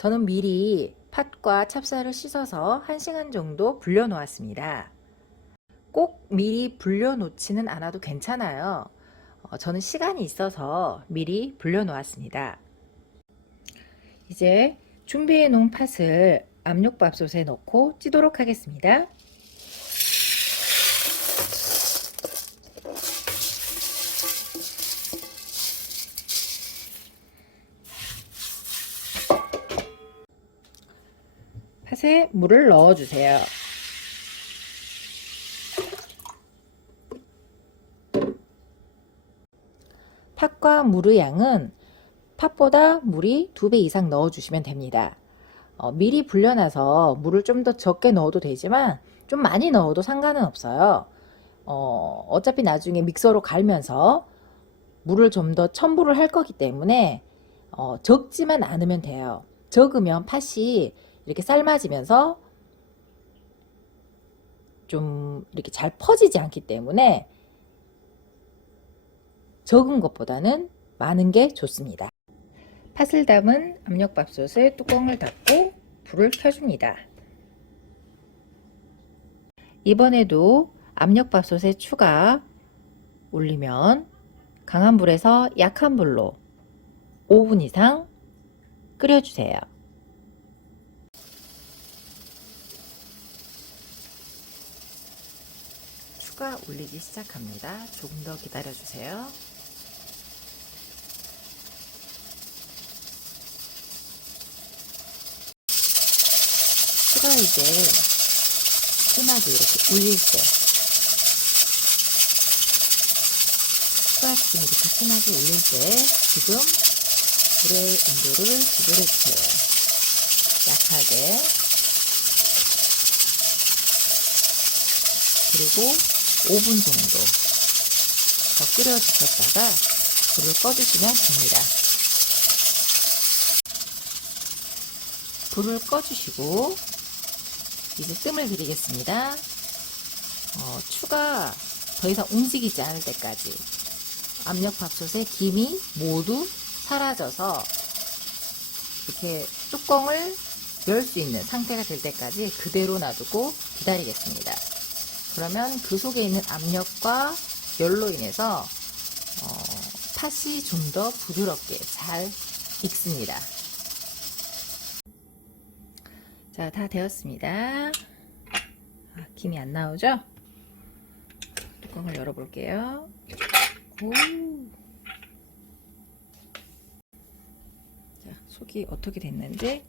저는 미리 팥과 찹쌀을 씻어서 1시간 정도 불려 놓았습니다. 꼭 미리 불려 놓지는 않아도 괜찮아요. 저는 시간이 있어서 미리 불려 놓았습니다. 이제 준비해 놓은 팥을 압력밥솥에 넣고 찌도록 하겠습니다. 팥에 물을 넣어 주세요. 팥과 물의 양은 팥보다 물이 2배 이상 넣어 주시면 됩니다. 미리 불려놔서 물을 좀 더 적게 넣어도 되지만 좀 많이 넣어도 상관은 없어요. 어차피 나중에 믹서로 갈면서 물을 좀 더 첨부를 할 거기 때문에 적지만 않으면 돼요. 적으면 팥이 이렇게 삶아지면서 좀 이렇게 잘 퍼지지 않기 때문에 적은 것보다는 많은 게 좋습니다. 팥을 담은 압력밥솥에 뚜껑을 닫고 불을 켜줍니다. 이번에도 압력밥솥에 추가 올리면 강한 불에서 약한 불로 5분 이상 끓여주세요. 추가 올리기 시작합니다. 조금 더 기다려주세요. 추가 이제 심하게 이렇게 울릴 때 추가 지금 이렇게 심하게 울릴 때 지금 불의 온도를 조절해주세요. 약하게. 그리고 5분 정도 더 끓여주셨다가 불을 꺼주시면 됩니다. 불을 꺼주시고 이제 뜸을 들이겠습니다. 추가 더 이상 움직이지 않을 때까지 압력밥솥의 김이 모두 사라져서 이렇게 뚜껑을 열 수 있는 상태가 될 때까지 그대로 놔두고 기다리겠습니다. 그러면 그 속에 있는 압력과 열로 인해서 팥이 좀 더 부드럽게 잘 익습니다. 자, 다 되었습니다. 김이 안 나오죠? 뚜껑을 열어볼게요. 오. 자, 속이 어떻게 됐는지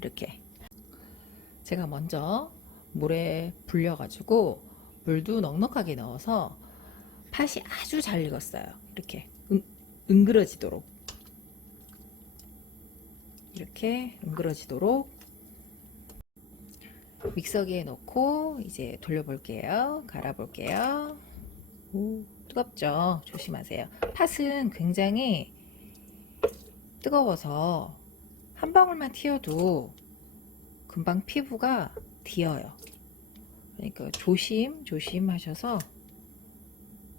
이렇게 제가 먼저 물에 불려가지고 물도 넉넉하게 넣어서 팥이 아주 잘 익었어요. 이렇게 응그러지도록 이렇게 응그러지도록 믹서기에 넣고 이제 돌려볼게요. 갈아볼게요. 오, 뜨겁죠? 조심하세요. 팥은 굉장히 뜨거워서 한 방울만 튀어도 금방 피부가 뒤어요. 그러니까 조심 하셔서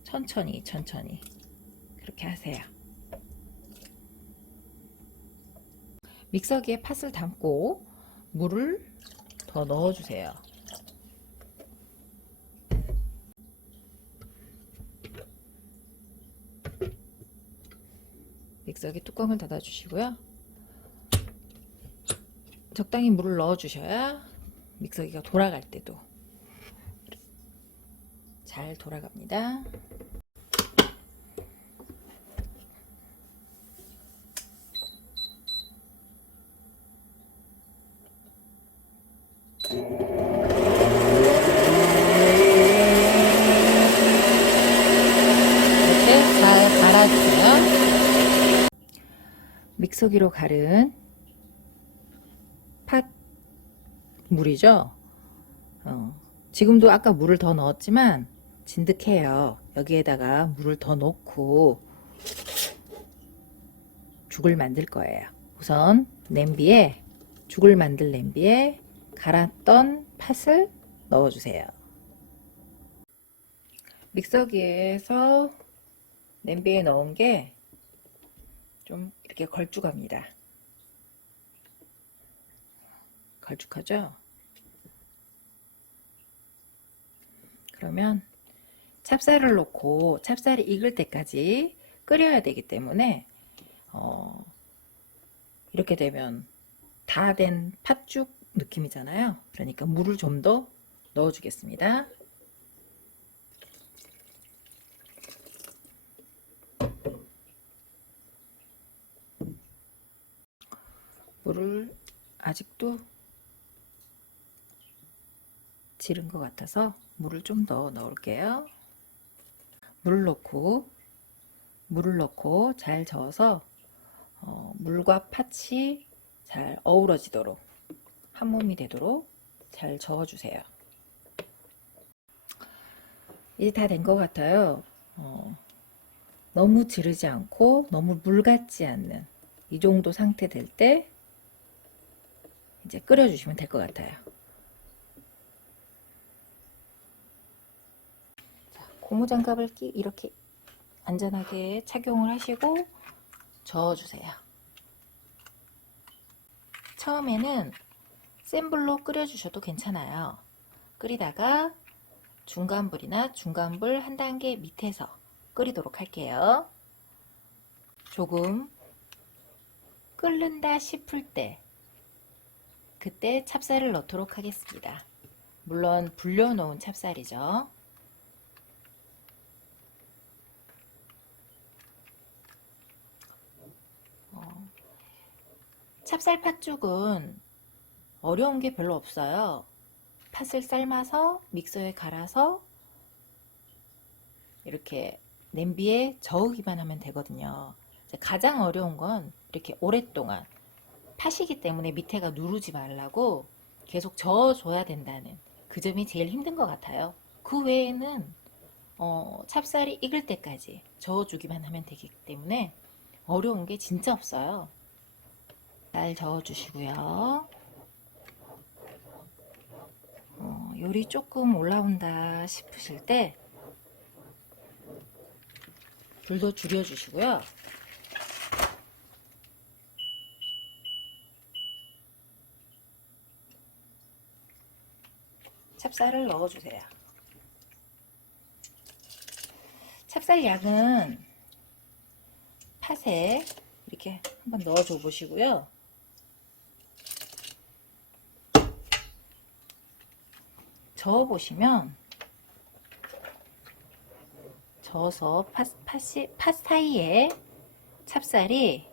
천천히 그렇게 하세요. 믹서기에 팥을 담고 물을 더 넣어주세요. 믹서기 뚜껑을 닫아주시고요. 적당히 물을 넣어주셔야 믹서기가 돌아갈 때도 잘 돌아갑니다. 이렇게 잘 갈아주세요. 믹서기로 갈은 팥 물이죠. 지금도 아까 물을 더 넣었지만 진득해요. 여기에다가 물을 더 넣고 죽을 만들 거예요. 우선 죽을 만들 냄비에 갈았던 팥을 넣어주세요. 믹서기에서 냄비에 넣은 게 좀 이렇게 걸쭉합니다. 걸쭉하죠? 그러면 찹쌀을 넣고 찹쌀이 익을 때까지 끓여야 되기 때문에 이렇게 되면 다 된 팥죽 느낌이잖아요. 그러니까 물을 좀 더 넣어 주겠습니다. 물을 아직도 지른 것 같아서 물을 좀 더 넣을게요. 물을 넣고 잘 저어서 물과 팥이 잘 어우러지도록 한 몸이 되도록 잘 저어주세요. 이제 다 된 것 같아요. 너무 지르지 않고 너무 물 같지 않는 이 정도 상태 될 때 이제 끓여주시면 될 것 같아요. 자, 고무장갑을 이렇게 안전하게 착용을 하시고 저어주세요. 처음에는 센 불로 끓여주셔도 괜찮아요. 끓이다가 중간불이나 중간불 한 단계 밑에서 끓이도록 할게요. 조금 끓는다 싶을 때 그때 찹쌀을 넣도록 하겠습니다. 물론 불려놓은 찹쌀이죠. 찹쌀 팥죽은 어려운 게 별로 없어요. 팥을 삶아서 믹서에 갈아서 이렇게 냄비에 저으기만 하면 되거든요. 가장 어려운 건 이렇게 오랫동안 팥이기 때문에 밑에가 누르지 말라고 계속 저어줘야 된다는 그 점이 제일 힘든 것 같아요. 그 외에는 찹쌀이 익을 때까지 저어주기만 하면 되기 때문에 어려운 게 진짜 없어요. 잘 저어주시고요. 열이 조금 올라온다 싶으실 때 불도 줄여주시고요. 찹쌀을 넣어주세요. 찹쌀 양은 팥에 이렇게 한번 넣어줘 보시고요. 저어 보시면 저어서 팥 사이에 찹쌀이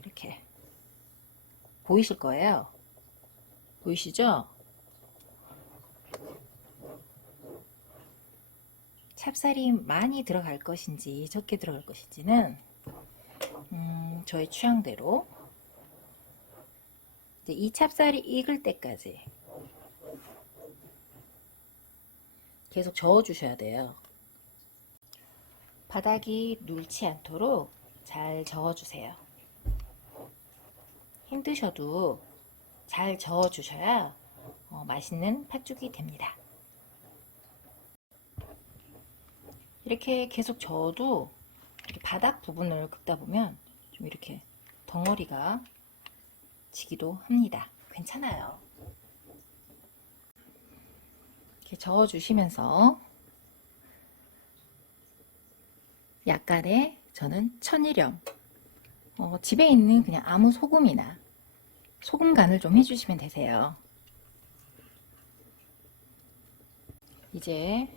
이렇게 보이실 거예요. 보이시죠? 찹쌀이 많이 들어갈 것인지 적게 들어갈 것인지는 저의 취향대로 이제 이 찹쌀이 익을 때까지 계속 저어 주셔야 돼요. 바닥이 눌지 않도록 잘 저어 주세요. 힘드셔도 잘 저어 주셔야 맛있는 팥죽이 됩니다. 이렇게 계속 저어도 이렇게 바닥 부분을 긁다 보면 좀 이렇게 덩어리가 지기도 합니다. 괜찮아요. 이렇게 저어주시면서 약간의 저는 천일염, 집에 있는 그냥 아무 소금이나 소금 간을 좀 해주시면 되세요. 이제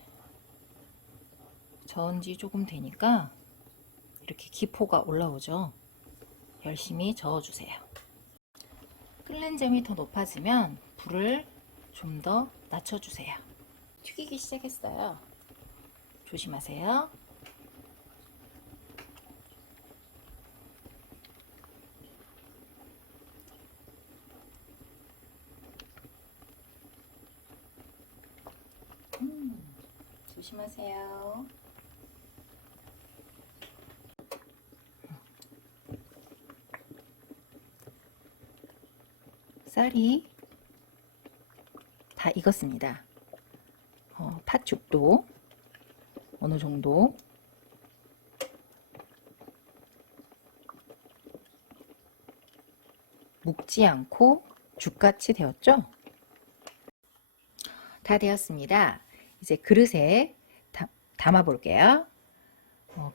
저은 지 조금 되니까 이렇게 기포가 올라오죠. 열심히 저어주세요. 끓는 점이 더 높아지면 불을 좀 더 낮춰주세요. 튀기기 시작했어요. 조심하세요. 조심하세요. 쌀이 다 익었습니다. 팥죽도 어느 정도 묵지 않고 죽같이 되었죠? 다 되었습니다. 이제 그릇에 담아 볼게요.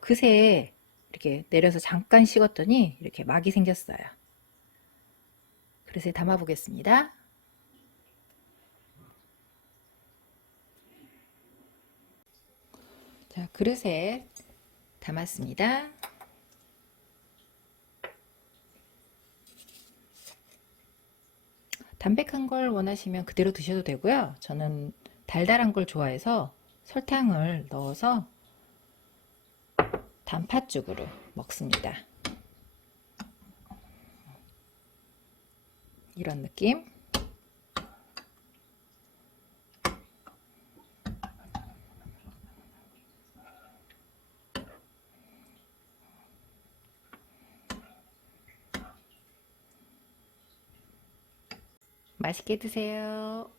그새 이렇게 내려서 잠깐 식었더니 이렇게 막이 생겼어요. 그릇에 담아 보겠습니다. 자, 그릇에 담았습니다. 담백한 걸 원하시면 그대로 드셔도 되고요. 저는 달달한 걸 좋아해서 설탕을 넣어서 단팥죽으로 먹습니다. 이런 느낌. 맛있게 드세요.